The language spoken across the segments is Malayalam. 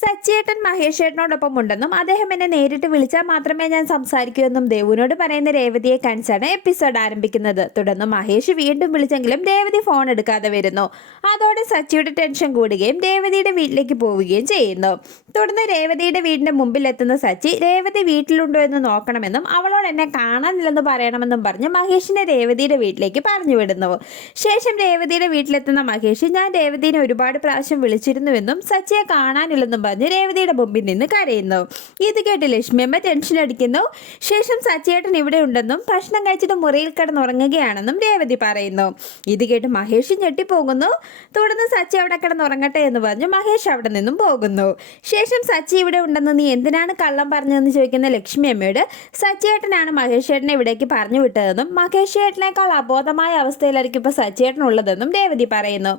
സച്ചിയേട്ടൻ മഹേഷ് ചേട്ടനോടൊപ്പം ഉണ്ടെന്നും അദ്ദേഹം എന്നെ നേരിട്ട് വിളിച്ചാൽ മാത്രമേ ഞാൻ സംസാരിക്കൂ എന്നും ദേവുവിനോട് പറയുന്ന രേവതിയെ കാണിച്ചാണ് എപ്പിസോഡ് ആരംഭിക്കുന്നത്. തുടർന്ന് മഹേഷ് വീണ്ടും വിളിച്ചെങ്കിലും രേവതി ഫോൺ എടുക്കാതെ വരുന്നു. അതോടെ സച്ചിയുടെ ടെൻഷൻ കൂടുകയും രേവതിയുടെ വീട്ടിലേക്ക് പോവുകയും ചെയ്യുന്നു. തുടർന്ന് രേവതിയുടെ വീടിന്റെ മുമ്പിൽ എത്തുന്ന സച്ചി രേവതി വീട്ടിലുണ്ടോ എന്ന് നോക്കണമെന്നും അവളോട് എന്നെ കാണാനില്ലെന്ന് പറയണമെന്നും പറഞ്ഞ് മഹേഷിനെ രേവതിയുടെ വീട്ടിലേക്ക് പറഞ്ഞു വിടുന്നു. ശേഷം രേവതിയുടെ വീട്ടിലെത്തുന്ന മഹേഷ് ഞാൻ രേവതിനെ ഒരുപാട് പ്രാവശ്യം വിളിച്ചിരുന്നുവെന്നും സച്ചിയെ കാണാനില്ലെന്നും പറഞ്ഞ് രേവതിയുടെ മുമ്പിൽ നിന്ന് കരയുന്നു. ഇത് കേട്ട് ലക്ഷ്മിയമ്മ ടെൻഷൻ അടിക്കുന്നു. ശേഷം സച്ചിയേട്ടൻ ഇവിടെ ഉണ്ടെന്നും ഭക്ഷണം കഴിച്ചിട്ട് മുറിയിൽ കിടന്നുറങ്ങുകയാണെന്നും രേവതി പറയുന്നു. ഇത് കേട്ട് മഹേഷ് ഞെട്ടിപ്പോകുന്നു. തുടർന്ന് സച്ചി അവിടെ കിടന്നുറങ്ങട്ടെ എന്ന് പറഞ്ഞ് മഹേഷ് അവിടെ നിന്നും പോകുന്നു. ശേഷം സച്ചി ഇവിടെ ഉണ്ടെന്ന് നീ എന്തിനാണ് കള്ളം പറഞ്ഞതെന്ന് ചോദിക്കുന്ന ലക്ഷ്മിയമ്മയോട് സച്ചിയേട്ടനാണ് മഹേഷ് ചേട്ടനെ ഇവിടേക്ക് പറഞ്ഞു വിട്ടതെന്നും മഹേഷ് ചേട്ടനേക്കാൾ അബോധമായ അവസ്ഥയിലായിരിക്കും ഇപ്പോൾ സച്ചിയേട്ടൻ ഉള്ളതെന്നും രേവതി പറയുന്നു.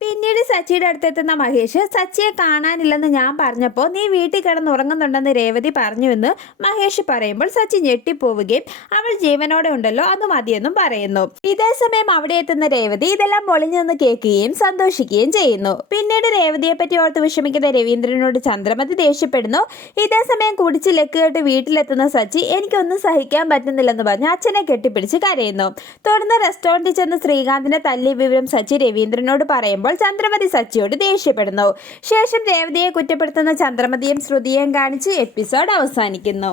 പിന്നീട് സച്ചിയുടെ അടുത്തെത്തുന്ന മഹേഷ് സച്ചിയെ കാണാനില്ലെന്ന് ഞാൻ പറഞ്ഞപ്പോൾ നീ വീട്ടിൽ കിടന്ന് ഉറങ്ങുന്നുണ്ടെന്ന് രേവതി പറഞ്ഞുവെന്ന് മഹേഷ് പറയുമ്പോൾ സച്ചി ഞെട്ടിപ്പോവുകയും അവൾ ജീവനോടെ ഉണ്ടല്ലോ അത് മതിയെന്നും പറയുന്നു. ഇതേസമയം അവിടെ എത്തുന്ന രേവതി ഇതെല്ലാം ഒളിഞ്ഞു നിന്ന് കേൾക്കുകയും സന്തോഷിക്കുകയും ചെയ്യുന്നു. പിന്നീട് രേവതിയെ പറ്റി ഓർത്ത് വിഷമിക്കുന്ന രവീന്ദ്രനോട് ചന്ദ്രമതി ദേഷ്യപ്പെടുന്നു. ഇതേസമയം കുടിച്ച് ലക്കുകെട്ട് വീട്ടിലെത്തുന്ന സച്ചി എനിക്കൊന്നും സഹിക്കാൻ പറ്റുന്നില്ലെന്ന് പറഞ്ഞ് അച്ഛനെ കെട്ടിപ്പിടിച്ച് കരയുന്നു. തുടർന്ന് റെസ്റ്റോറൻറ്റിൽ ചെന്ന് ശ്രീകാന്തിനെ തല്ലിയ വിവരം സച്ചി രവീന്ദ്രനോട് പറയുമ്പോൾ ചന്ദ്രമതി സച്ചിയോട് ദേഷ്യപ്പെടുന്നു. ശേഷം രേവതിയെ കുറ്റപ്പെടുത്തുന്ന ചന്ദ്രമതിയും ശ്രുതിയെയും കാണിച്ച് എപ്പിസോഡ് അവസാനിക്കുന്നു.